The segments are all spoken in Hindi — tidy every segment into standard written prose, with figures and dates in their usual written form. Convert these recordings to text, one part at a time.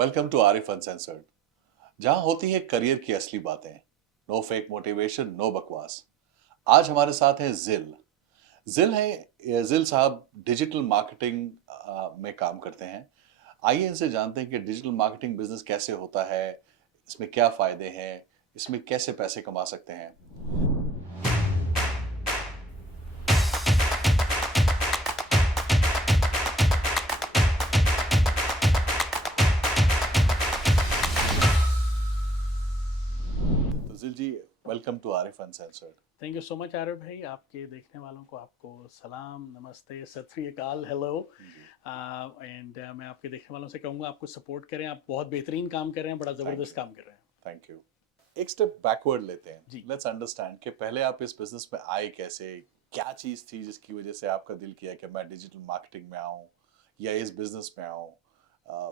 वेलकम टू आरिफ अनसेंसर्ड, जहां होती है करियर की असली बातें। नो फेक मोटिवेशन, नो बकवास। आज हमारे साथ है जिल साहब डिजिटल मार्केटिंग में काम करते हैं। आइए इनसे जानते हैं कि डिजिटल मार्केटिंग बिजनेस कैसे होता है, इसमें क्या फायदे हैं, इसमें कैसे पैसे कमा सकते हैं। तो Jill ji, welcome to Arif uncensored. Thank you so much Aarav भाई। आपके देखने वालों को आपको सलाम, नमस्ते, सत श्री अकाल, हेलो। जी, एंड मैं आपके देखने वालों से कहूँगा आपको सपोर्ट करें। आप बहुत बेहतरीन काम कर रहे हैं, बड़ा थैंक ज़बरदस्त यू, काम कर रहे हैं। Thank you. एक स्टेप बैकवर्ड लेते हैं। जी। लेट्स अंडरस्टैंड कि पहले आप इस बिजनेस में आए कैसे, क्या चीज थी जिसकी वजह से आपका दिल किया कि मैं डिजिटल मार्केटिंग में आऊं या इस बिजनेस में आऊं। अ,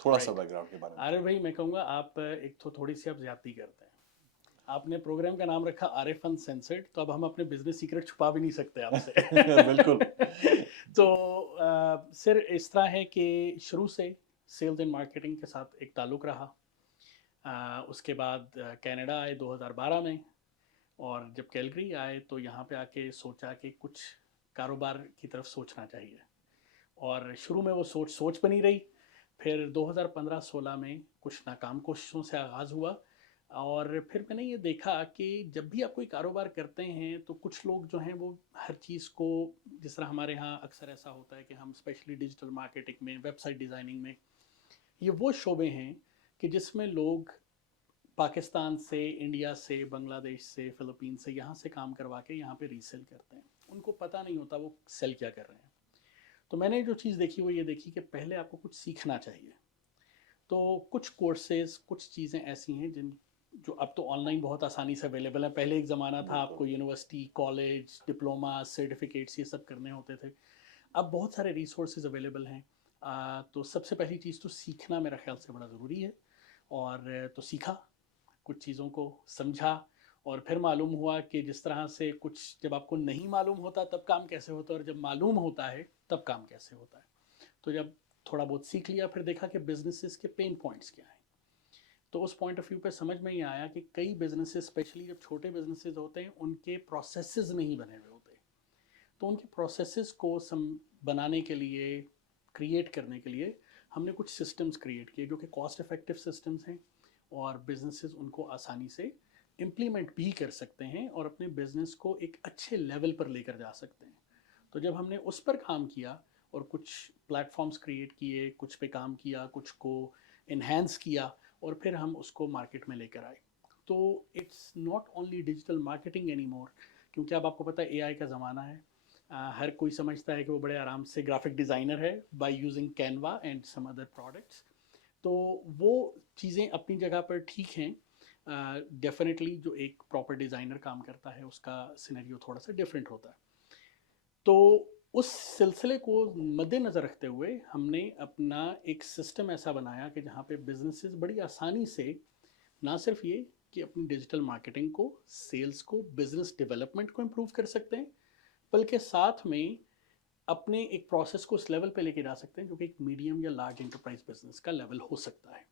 थोड़ा सा राइट। बैकग्राउंड के बारे में आरव बताइए। भाई, मैं कहूँगा आप एक तो थोड़ी सी आप ज्यादती करते हैं। आपने प्रोग्राम का नाम रखा आरिफ अनसेंसर्ड, तो अब हम अपने बिजनेस सीक्रेट छुपा भी नहीं सकते बिल्कुल। आपसे। तो जी। सर इस तरह है कि शुरू से सेल्स एंड मार्केटिंग के साथ एक ताल्लुक रहा। उसके बाद कनाडा आए 2012 में। और जब कैलगरी आए तो यहाँ पे आके सोचा कि कुछ कारोबार की तरफ सोचना चाहिए। और शुरू में वो सोच सोच बनी रही। फिर 2015-16 में कुछ नाकाम कोशिशों से आगाज़ हुआ। और फिर मैंने ये देखा कि जब भी आप कोई कारोबार करते हैं तो कुछ लोग जो हैं वो हर चीज़ को, जिस तरह हमारे यहाँ अक्सर ऐसा होता है कि हम स्पेशली डिजिटल मार्केटिंग में, वेबसाइट डिज़ाइनिंग में, ये वो शोबे हैं कि जिसमें लोग पाकिस्तान से, इंडिया से, बांग्लादेश से, फ़िलीपींस से यहाँ से काम करवा के यहाँ पे रीसेल करते हैं। उनको पता नहीं होता वो सेल क्या कर रहे हैं। तो मैंने जो चीज़ देखी वो ये देखी कि पहले आपको कुछ सीखना चाहिए। तो कुछ कोर्सेज, कुछ चीज़ें ऐसी हैं जिन जो अब तो ऑनलाइन बहुत आसानी से अवेलेबल है। पहले एक ज़माना था बिल्कुल। आपको यूनिवर्सिटी, कॉलेज, डिप्लोमा, सर्टिफिकेट्स ये सब करने होते थे। अब बहुत सारे रिसोर्सेज अवेलेबल हैं। तो सबसे पहली चीज़ तो सीखना मेरा ख्याल से बड़ा ज़रूरी है। और तो सीखा, कुछ चीज़ों को समझा। और फिर मालूम हुआ कि जिस तरह से कुछ जब आपको नहीं मालूम होता तब काम कैसे होता है, और जब मालूम होता है तब काम कैसे होता है। तो जब थोड़ा बहुत सीख लिया, फिर देखा कि बिजनेसेस के पेन पॉइंट्स क्या हैं। तो उस पॉइंट ऑफ व्यू पे समझ में ये आया कि कई बिजनेसेस, स्पेशली जब छोटे बिजनेसेस होते हैं, उनके प्रोसेसेस नहीं बने हुए होते। तो उनके प्रोसेसेस को बनाने के लिए, क्रिएट करने के लिए हमने कुछ सिस्टम्स क्रिएट किए जो कि कॉस्ट इफेक्टिव सिस्टम्स हैं। और बिजनेसेस उनको आसानी से इम्प्लीमेंट भी कर सकते हैं और अपने बिजनेस को एक अच्छे लेवल पर लेकर जा सकते हैं। तो जब हमने उस पर काम किया और कुछ प्लेटफॉर्म्स क्रिएट किए, कुछ पे काम किया, कुछ को इन्हेंस किया, और फिर हम उसको मार्केट में लेकर आए। तो it's not only digital marketing any more, क्योंकि अब आपको पता है एआई का ज़माना है। हर कोई समझता है कि वो बड़े आराम से ग्राफिक डिज़ाइनर है by using Canva and some other products. तो वो चीज़ें अपनी जगह पर ठीक हैं। डेफिनेटली जो एक प्रॉपर डिज़ाइनर काम करता है उसका सिनेरियो थोड़ा सा डिफरेंट होता है। तो उस सिलसिले को मद्देनज़र रखते हुए हमने अपना एक सिस्टम ऐसा बनाया कि जहाँ पे बिजनेसेस बड़ी आसानी से, ना सिर्फ ये कि अपनी डिजिटल मार्केटिंग को, सेल्स को, बिजनेस डेवलपमेंट को इम्प्रूव कर सकते हैं, बल्कि साथ में अपने एक प्रोसेस को उस लेवल पे लेके जा सकते हैं जो कि एक मीडियम या लार्ज एंटरप्राइज बिजनेस का लेवल हो सकता है।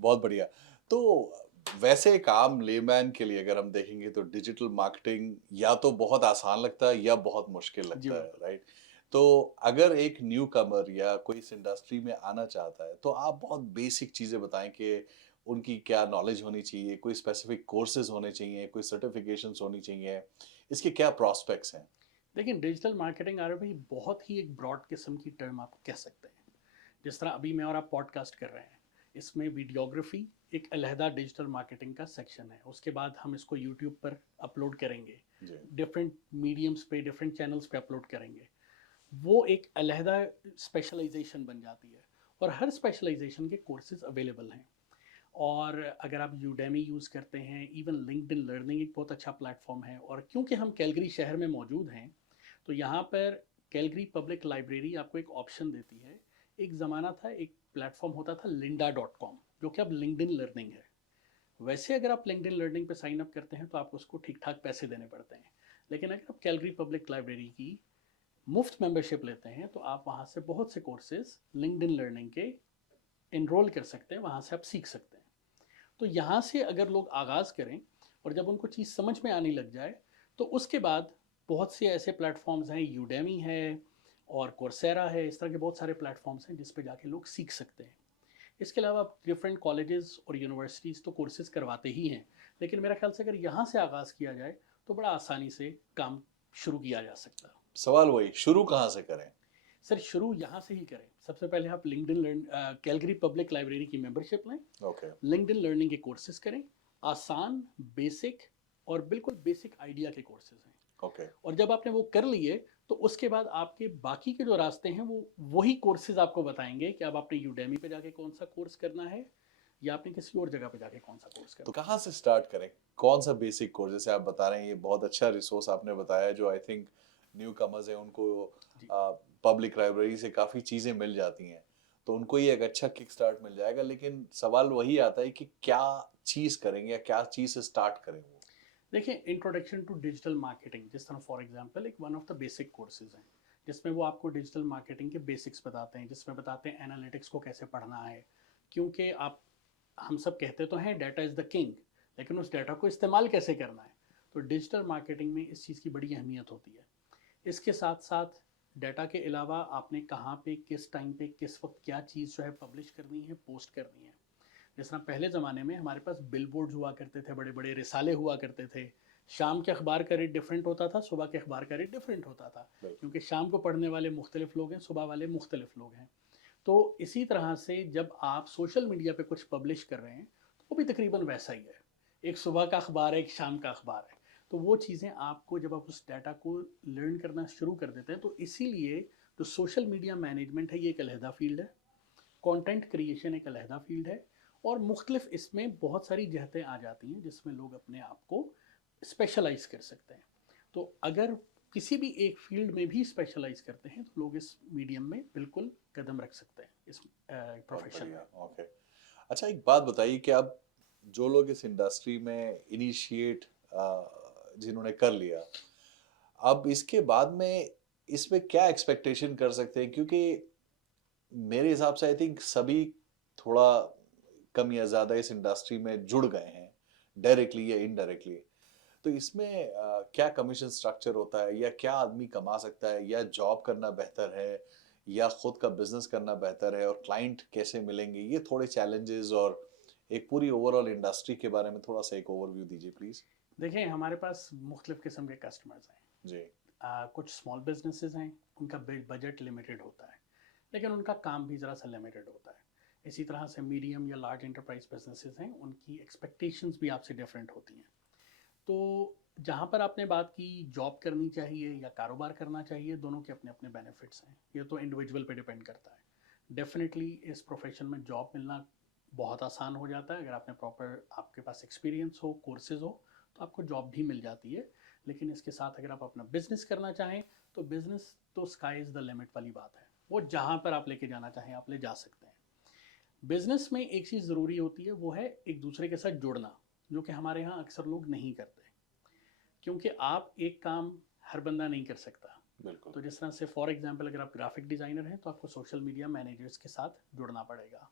बहुत बढ़िया। तो वैसे एक आम लेमैन के लिए अगर हम देखेंगे तो डिजिटल मार्केटिंग या तो बहुत आसान लगता है या बहुत मुश्किल जी लगता है, बिल्कुल। राइट? तो अगर एक न्यू कमर या कोई इस इंडस्ट्री में आना चाहता है तो आप बहुत बेसिक चीजें बताएं कि उनकी क्या नॉलेज होनी चाहिए, कोई स्पेसिफिक कोर्सेज होने चाहिए, कोई सर्टिफिकेशंस होनी चाहिए, इसके क्या प्रोस्पेक्ट्स हैं। लेकिन डिजिटल मार्केटिंग आ रही भाई बहुत ही एक ब्रॉड किस्म की टर्म आप कह सकते हैं। जिस तरह अभी मैं और आप पॉडकास्ट कर रहे हैं, इसमें वीडियोग्राफी एक अलहदा डिजिटल मार्केटिंग का सेक्शन है। उसके बाद हम इसको यूट्यूब पर अपलोड करेंगे, जी। डिफरेंट मीडियम्स पे, डिफरेंट चैनल्स पे अपलोड करेंगे। वो एक अलहदा स्पेशलाइजेशन बन जाती है। और हर स्पेशलाइजेशन के कोर्सेज अवेलेबल हैं। और अगर आप यूडेमी यूज़ करते हैं, इवन लिंक्डइन लर्निंग एक बहुत अच्छा प्लेटफॉर्म है। और क्योंकि हम कैलगरी शहर में मौजूद हैं, तो यहाँ पर कैलगरी पब्लिक लाइब्रेरी आपको एक ऑप्शन देती है। एक ज़माना था, एक प्लेटफॉर्म होता था lynda.com, जो कि अब लिंक्डइन लर्निंग है। वैसे अगर आप लिंक्डइन लर्निंग पे साइन अप करते हैं तो आपको उसको ठीक ठाक पैसे देने पड़ते हैं। लेकिन अगर आप कैलगरी पब्लिक लाइब्रेरी की मुफ्त मेंबरशिप लेते हैं तो आप वहाँ से बहुत से कोर्सेज लिंक्डइन लर्निंग के इनरोल कर सकते हैं, वहाँ से आप सीख सकते हैं। तो यहाँ से अगर लोग आगाज़ करें और जब उनको चीज़ समझ में आने लग जाए, तो उसके बाद बहुत से ऐसे प्लेटफॉर्म्स हैं, यूडेमी है और कोर्सेरा है, इस तरह के बहुत सारे प्लेटफॉर्म्स हैं जिस पे जाके लोग सीख सकते हैं। इसके अलावा डिफरेंट कॉलेजेस और यूनिवर्सिटीज़ तो कोर्सेज करवाते ही हैं, लेकिन मेरा ख्याल से अगर यहाँ से आगाज़ किया जाए तो बड़ा आसानी से काम शुरू किया जा सकता है। सवाल वही, शुरू कहाँ से करें? सर शुरू यहाँ से ही करें। सबसे पहले आप LinkedIn learn Calgary public library की मेंबरशिप लें, ओके, लिंक्डइन लर्निंग के कोर्सेज करें। आसान, बेसिक और बिल्कुल बेसिक आइडिया के कोर्सेज हैं। ओके। और जब आपने वो कर लिए तो उसके बाद आपके बाकी के जो रास्ते हैं वो वही कोर्सेज आपको बताएंगे कि अब आपने यूडेमी पे जाके कौन सा कोर्स करना है या आपने किसी और जगह पे जाके कौन सा कोर्स तो करना कहाँ से स्टार्ट करें? कौन सा बेसिक कोर्स जैसे आप बता रहे हैं, ये बहुत अच्छा रिसोर्स आपने बताया जो आई थिंक न्यू कमर्स है उनको है। जी। पब्लिक लाइब्रेरी से काफ़ी चीज़ें मिल जाती हैं, तो उनको ये एक अच्छा किक स्टार्ट मिल जाएगा। लेकिन सवाल वही आता है कि क्या चीज़ करेंगे या क्या चीज़ से स्टार्ट करें वो? देखिए, इंट्रोडक्शन टू डिजिटल मार्केटिंग जिस तरह फॉर एग्जांपल एक one of the basic courses हैं जिसमें वो आपको डिजिटल मार्केटिंग के बेसिक्स बताते हैं, जिसमें बताते हैं एनालिटिक्स को कैसे पढ़ना है। क्योंकि आप हम सब कहते तो हैं डाटा इज़ द किंग, लेकिन उस डाटा को इस्तेमाल कैसे करना है, तो डिजिटल मार्केटिंग में इस चीज़ की बड़ी अहमियत होती है। इसके साथ साथ डाटा के अलावा आपने कहाँ पे, किस टाइम पे, किस वक्त क्या चीज़ जो है पब्लिश करनी है, पोस्ट करनी है। जिस तरह पहले ज़माने में हमारे पास बिल बोर्ड हुआ करते थे, बड़े बड़े रिसाले हुआ करते थे। शाम के अखबार का रेट डिफरेंट होता था, सुबह के अखबार का रेट डिफरेंट होता था, बिल्कुल। क्योंकि शाम को पढ़ने वाले मुख्तलिफ लोग हैं, सुबह वाले मुख्तलिफ लोग हैं। तो इसी तरह से जब आप सोशल मीडिया पे कुछ पब्लिश कर रहे हैं तो वो भी तकरीबन वैसा ही है। एक सुबह का अखबार है, एक शाम का अखबार है। तो वो चीज़ें आपको जब आप उस डाटा को लर्न करना शुरू कर देते हैं, तो इसीलिए जो सोशल मीडिया मैनेजमेंट है ये एक अलहदा फील्ड है, कंटेंट क्रिएशन एक अलहदा फील्ड है, और मुख्तलिफ इसमें बहुत सारी जहतें आ जाती हैं जिसमें लोग अपने आप को स्पेशलाइज कर सकते हैं। तो अगर किसी भी एक फील्ड में भी स्पेशलाइज करते हैं तो लोग इस मीडियम में बिल्कुल कदम रख सकते हैं, इस बहुत प्रोफेशन में। बढ़िया, ओके। अच्छा एक बात बताइए कि अब जो लोग इस इंडस्ट्री में इनिशिएट जिन्होंने कर लिया, अब इसके बाद में इसमें क्या एक्सपेक्टेशन कर सकते हैं? क्योंकि मेरे हिसाब से आई थिंक सभी थोड़ा कम या ज़्यादा इस इंडस्ट्री में जुड़ गए हैं, डायरेक्टली या इनडायरेक्टली। तो इसमें क्या कमीशन स्ट्रक्चर होता है या क्या आदमी कमा सकता है या जॉब करना बेहतर है या खुद का बिजनेस करना बेहतर है और क्लाइंट कैसे मिलेंगे? ये थोड़े चैलेंजेस और एक पूरी ओवरऑल इंडस्ट्री के बारे में थोड़ा सा एक ओवरव्यू दीजिए प्लीज। देखें, हमारे पास मुख्तलिफ किस्म के कस्टमर्स हैं। जी। कुछ स्मॉल बिजनेसेस हैं, उनका बजट लिमिटेड होता है, लेकिन उनका काम भी ज़रा सा लिमिटेड होता है। इसी तरह से मीडियम या लार्ज इंटरप्राइज बिजनेसेस हैं, उनकी एक्सपेक्टेशंस भी आपसे डिफरेंट होती हैं। तो जहाँ पर आपने बात की जॉब करनी चाहिए या कारोबार करना चाहिए, दोनों के अपने अपने बेनिफिट्स हैं। ये तो इंडिविजुअल पे डिपेंड करता है। डेफिनेटली इस प्रोफेशन में जॉब मिलना बहुत आसान हो जाता है अगर आपने प्रॉपर, आपके पास एक्सपीरियंस हो, कोर्सेज हो, तो आपको जॉब भी मिल जाती है। लेकिन इसके साथ अगर आप अपना बिजनेस करना चाहें तो बिजनेस तो स्काई इज़ द लिमिट वाली बात है। वो जहाँ पर आप लेके जाना चाहें आप ले जा सकते हैं। बिजनेस में एक चीज़ ज़रूरी होती है, वो है एक दूसरे के साथ जुड़ना, जो कि हमारे यहाँ अक्सर लोग नहीं करते। क्योंकि आप एक काम हर बंदा नहीं कर सकता। बिल्कुल। तो जिस तरह से फॉर एग्जांपल अगर आप ग्राफिक डिज़ाइनर हैं तो आपको सोशल मीडिया मैनेजर्स के साथ जुड़ना पड़ेगा।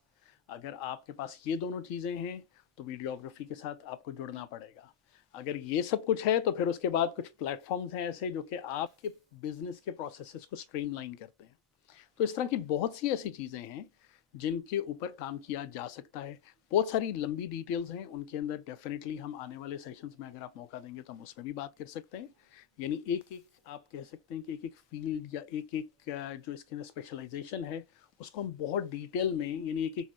अगर आपके पास ये दोनों चीज़ें हैं तो वीडियोग्राफी के साथ आपको जुड़ना पड़ेगा। अगर ये सब कुछ है तो फिर उसके बाद कुछ प्लेटफॉर्म्स हैं ऐसे जो कि आपके बिजनेस के प्रोसेसेस को स्ट्रीमलाइन करते हैं। तो इस तरह की बहुत सी ऐसी चीज़ें हैं जिनके ऊपर काम किया जा सकता है। बहुत सारी लंबी डिटेल्स हैं उनके अंदर, डेफिनेटली हम आने वाले सेशंस में अगर आप मौका देंगे तो हम उसमें भी बात कर सकते हैं। यानी एक एक आप कह सकते हैं कि एक एक फील्ड या एक एक जो इसके अंदर स्पेशलाइजेशन है उसको हम बहुत डिटेल में, यानी एक एक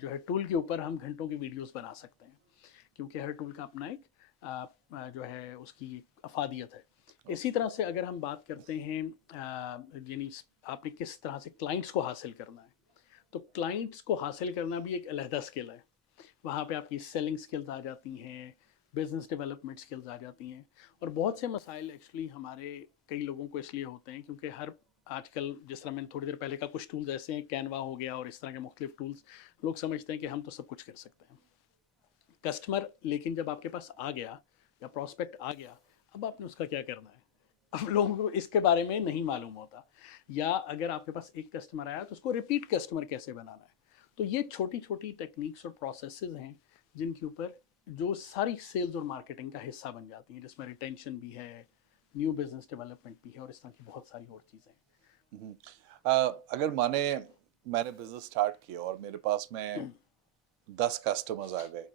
जो है टूल के ऊपर हम घंटों की वीडियोस बना सकते हैं, क्योंकि हर टूल का अपना एक जो है उसकी एक अफादियत है। इसी तरह से अगर हम बात करते हैं यानी आपने किस तरह से क्लाइंट्स को हासिल करना है, तो क्लाइंट्स को हासिल करना भी एक अलहदा स्किल है। वहाँ पे आपकी सेलिंग स्किल्स आ जाती हैं, बिजनेस डेवलपमेंट स्किल्स आ जाती हैं। और बहुत से मसाइल एक्चुअली हमारे कई लोगों को इसलिए होते हैं क्योंकि हर आजकल जिस तरह मैंने थोड़ी देर पहले का कुछ टूल्स ऐसे हैं, कैनवा हो गया और इस तरह के मुख्तलिफ टूल्स, लोग समझते हैं कि हम तो सब कुछ कर सकते हैं। कस्टमर लेकिन जब आपके पास आ गया या प्रॉस्पेक्ट आ गया, अब आपने उसका क्या करना है, अब लोगों को इसके बारे में नहीं मालूम होता। या अगर आपके पास एक कस्टमर आया तो उसको रिपीट कस्टमर कैसे बनाना है। तो ये छोटी छोटी टेक्निक्स और प्रोसेसेस हैं जिनके ऊपर जो सारी सेल्स और मार्केटिंग का हिस्सा बन जाती हैं, जिसमें रिटेंशन भी है, न्यू बिजनेस डेवलपमेंट भी है और इस तरह की बहुत सारी और चीज़ें हैं। हम्म। अगर माने मैंने बिजनेस स्टार्ट किया और मेरे पास में 10 कस्टमर्स आ गए,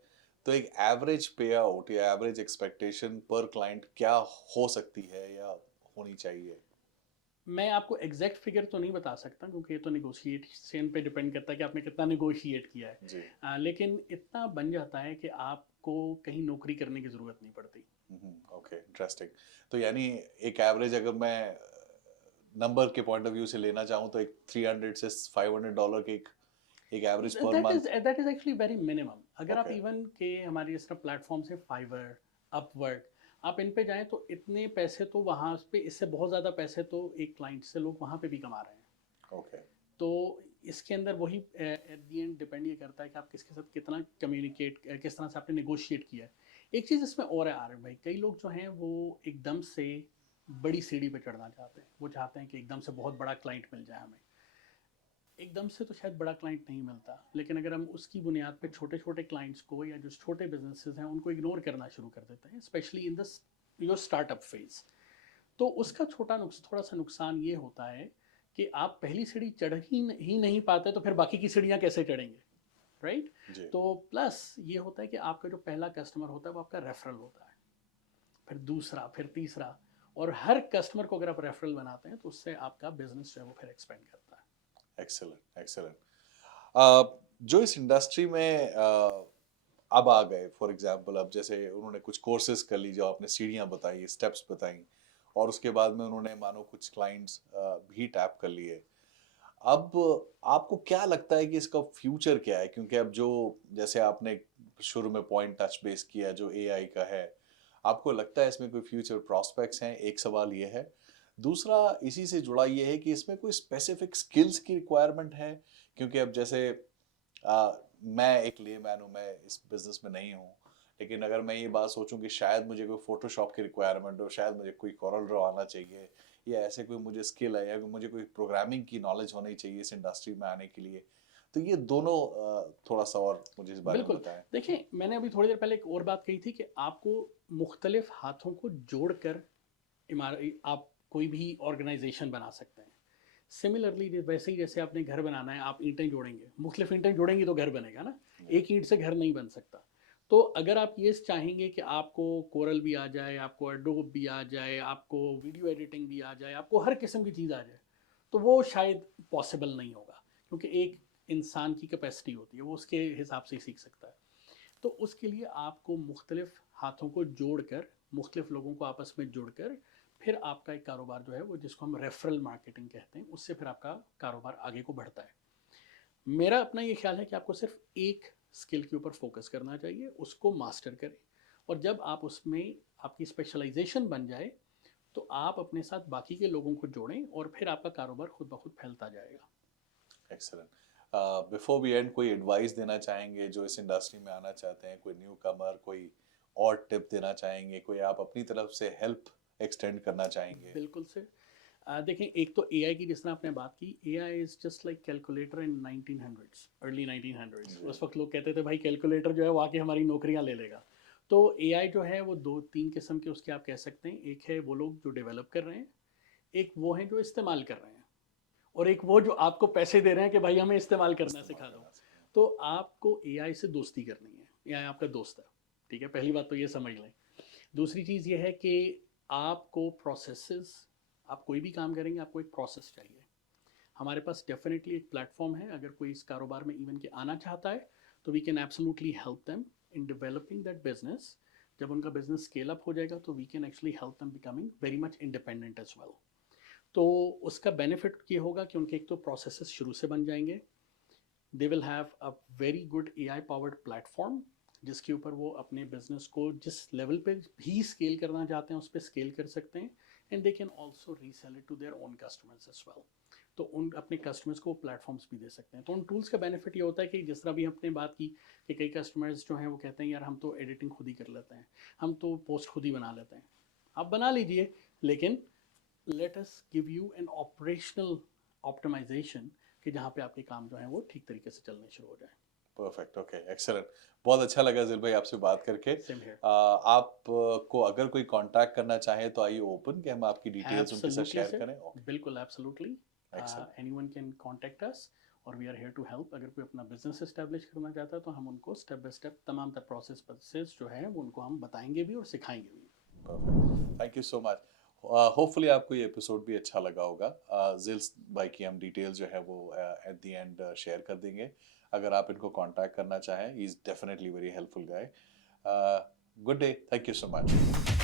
तो एक एवरेज पे आउट या एवरेज एक्सपेक्टेशन पर क्लाइंट क्या हो सकती है या होनी चाहिए? मैं आपको एग्जैक्ट फिगर तो नहीं बता सकता क्योंकि ये तो निगोशिएशन पे डिपेंड करता है कि आपने कितना निगोशिएट किया है। जी। लेकिन इतना बन जाता है कि आपको कहीं नौकरी करने की ज़रूरत नहीं पड़ती। Okay, interesting. तो यानी एक एवरेज अगर मैं नंबर के पॉइंट ऑफ व्यू से लेना चाहूँ तो एक 300 से $500 के एक average per month. That is actually very minimum. अगर आप ओके। इवन के हमारे जिस तरह प्लेटफॉर्म से फाइवर, अपवर्क, आप इन पे जाएं तो इतने पैसे तो वहाँ पे, इससे बहुत ज़्यादा पैसे तो एक क्लाइंट से लोग वहाँ पे भी कमा रहे हैं। ओके। तो इसके अंदर वही एट दी एंड डिपेंड ये करता है कि आप किसके साथ कितना कम्युनिकेट, किस तरह से आपने नेगोशिएट किया है। एक चीज़ इसमें और है आर्यन भाई, कई लोग जो हैं वो एकदम से बड़ी सीढ़ी पे चढ़ना चाहते हैं। वो चाहते हैं कि एकदम से बहुत बड़ा क्लाइंट मिल जाए हमें। एकदम से तो शायद बड़ा क्लाइंट नहीं मिलता, लेकिन अगर हम उसकी बुनियाद पे छोटे छोटे क्लाइंट्स को या जो छोटे बिजनेसेस हैं उनको इग्नोर करना शुरू कर देते हैं, specially in the your startup phase, तो उसका थोड़ा सा नुकसान ये होता है कि आप पहली सीढ़ी चढ़ ही नहीं पाते तो फिर बाकी की सीढ़ियाँ कैसे चढ़ेंगे, राइट? जी। तो प्लस ये होता है कि आपका जो पहला कस्टमर होता है वो आपका रेफरल होता है, फिर दूसरा, फिर तीसरा, और हर कस्टमर को अगर आप रेफरल बनाते हैं तो उससे आपका बिजनेस जो है वो फिर एक्सपेंड करता है। Excellent, excellent. जो इस इंडस्ट्री में अब आ गए, फॉर एग्जांपल अब जैसे उन्होंने कुछ कोर्सेज कर ली, जो आपने सीढ़ियां बताई, स्टेप्स बताई, और उसके बाद में उन्होंने मानो कुछ क्लाइंट्स भी टैप कर लिए। अब आपको क्या लगता है कि इसका फ्यूचर क्या है? क्योंकि अब जो, जैसे आपने शुरू में पॉइंट टच बेस किया जो एआई का है, आपको लगता है इसमें कोई फ्यूचर प्रॉस्पेक्ट्स हैं? एक सवाल ये है। दूसरा इसी से जुड़ा ये है कि इसमें कोई स्पेसिफिक स्किल्स की रिक्वायरमेंट है? क्योंकि अब जैसे मैं एक लेमैन हूँ, मैं इस बिजनेस में नहीं हूँ, लेकिन अगर मैं ये बात सोचूं कि शायद मुझे कोई फोटोशॉप की रिक्वायरमेंट हो, शायद मुझे कोई कोरल ड्रॉ आना चाहिए, या ऐसे कोई मुझे स्किल है, या मुझे कोई प्रोग्रामिंग की नॉलेज होनी चाहिए इस इंडस्ट्री में आने के लिए, तो ये दोनों थोड़ा सा और मुझे इस बारे में बिल्कुल। बताएं। देखिए, मैंने अभी थोड़ी देर पहले एक और बात कही थी कि आपको मुख्तलिफ हाथों को जोड़कर आप कोई भी ऑर्गेनाइजेशन बना सकते हैं। सिमिलरली वैसे ही जैसे आपने घर बनाना है, आप ईंटें जोड़ेंगे, मुख्तलिफ ईंटें जोड़ेंगी तो घर बनेगा ना। एक ईंट से घर नहीं बन सकता। तो अगर आप ये चाहेंगे कि आपको कोरल भी आ जाए, आपको एडोब भी आ जाए, आपको वीडियो एडिटिंग भी आ जाए, आपको हर किस्म की चीज़ आ जाए, तो वो शायद पॉसिबल नहीं होगा, क्योंकि एक इंसान की कैपेसिटी होती है, वो उसके हिसाब से ही सीख सकता है। तो उसके लिए आपको मुख्तलिफ हाथों को जोड़कर, मुख्तलिफ लोगों को आपस में जोड़कर, फिर आपका एक कारोबार जो है वो, जिसको हम रेफरल मार्केटिंग कहते हैं, उससे फिर आपका कारोबार आगे को बढ़ता है। मेरा अपना ये ख्याल है कि आपको सिर्फ एक स्किल के ऊपर फोकस करना चाहिए, उसको मास्टर करें, और जब आप उसमें आपकी स्पेशलाइजेशन बन जाए तो आप अपने साथ बाकी के लोगों को जोड़ें और फिर आपका कारोबार खुद ब खुद फैलता जाएगा। एक्सेलेंट। बिफोर वी एंड, कोई एडवाइस देना चाहेंगे जो इस इंडस्ट्री में आना चाहते हैं, कोई न्यू कमर, कोई और टिप देना चाहेंगे, कोई आप अपनी तरफ से हेल्प एक्सटेंड करना चाहेंगे? बिल्कुल से। देखें, एक तो एआई की जिस तरह आपने बात की, AI is just like calculator in 1900s, early 1900s। जी। उस वक्त लोग कहते थे भाई कैलकुलेटर जो है वो आके हमारी नौकरियां ले लेगा। तो एआई जो है वो दो तीन किस्म के उसके आप कह सकते हैं। एक है वो लोग जो डेवलप कर रहे हैं, एक वो हैं जो इस्तेमाल कर रहे हैं, और एक वो जो आपको पैसे दे रहे हैं कि भाई हमें इस्तेमाल करना इस्तेमाल सिखा दो। करना सीखना। तो आपको एआई से दोस्ती करनी है, एआई आपका दोस्त है, ठीक है, पहली बात तो ये समझ लें। दूसरी चीज़ ये है कि आपको प्रोसेसेस, आप कोई भी काम करेंगे आपको एक प्रोसेस चाहिए। हमारे पास डेफिनेटली एक प्लेटफॉर्म है, अगर कोई इस कारोबार में इवन के आना चाहता है तो we can absolutely help them in developing that business. जब उनका बिजनेस स्केल अप हो जाएगा तो we can actually help them becoming very much independent as well. तो उसका बेनिफिट ये होगा कि उनके एक तो प्रोसेसेस शुरू से बन जाएंगे, they will have a very good AI powered platform, जिसके ऊपर वो अपने बिजनेस को जिस लेवल पे भी स्केल करना चाहते हैं उस पर स्केल कर सकते हैं, and they can also resell it to their own customers as well. तो उन अपने कस्टमर्स को प्लेटफॉर्म्स भी दे सकते हैं। तो उन टूल्स का बेनिफिट ये होता है कि जिस तरह भी हमने बात की कि कई कस्टमर्स जो हैं वो कहते हैं यार हम तो एडिटिंग खुद ही कर लेते हैं, हम तो पोस्ट खुद ही बना लेते हैं। आप बना लीजिए, लेकिन let us give you an operational optimization कि जहाँ पे आपके काम जो हैं वो ठीक तरीके से चलने शुरू हो जाए। Perfect, okay, excellent. बहुत अच्छा लगा ज़िल भाई आपसे बात करके। Same here. आपको अगर कोई कॉन्टैक्ट करना चाहे तो आर यू ओपन कि हम आपकी डिटेल्स उनके साथ एब्सोल्युटली शेयर सर, करें? ओके, बिल्कुल absolutely. Excellent. Anyone can contact us और we are here to help. अगर कोई अपना बिजनेस एस्टेब्लिश करना चाहता है तो हम उनको स्टेप बाय स्टेप तमाम तर प्रोसेस जो है वो उनको हम बताएंगे भी और सिखाएंगे भी। Perfect, thank you so much. Hopefully आपको ये एपिसोड भी अच्छा लगा होगा। जिल्स भाई की हम डिटेल्स जो है वो एट द एंड शेयर कर देंगे। अगर आप इनको कांटेक्ट करना चाहें, he is definitely very helpful guy. Good day, thank you so much.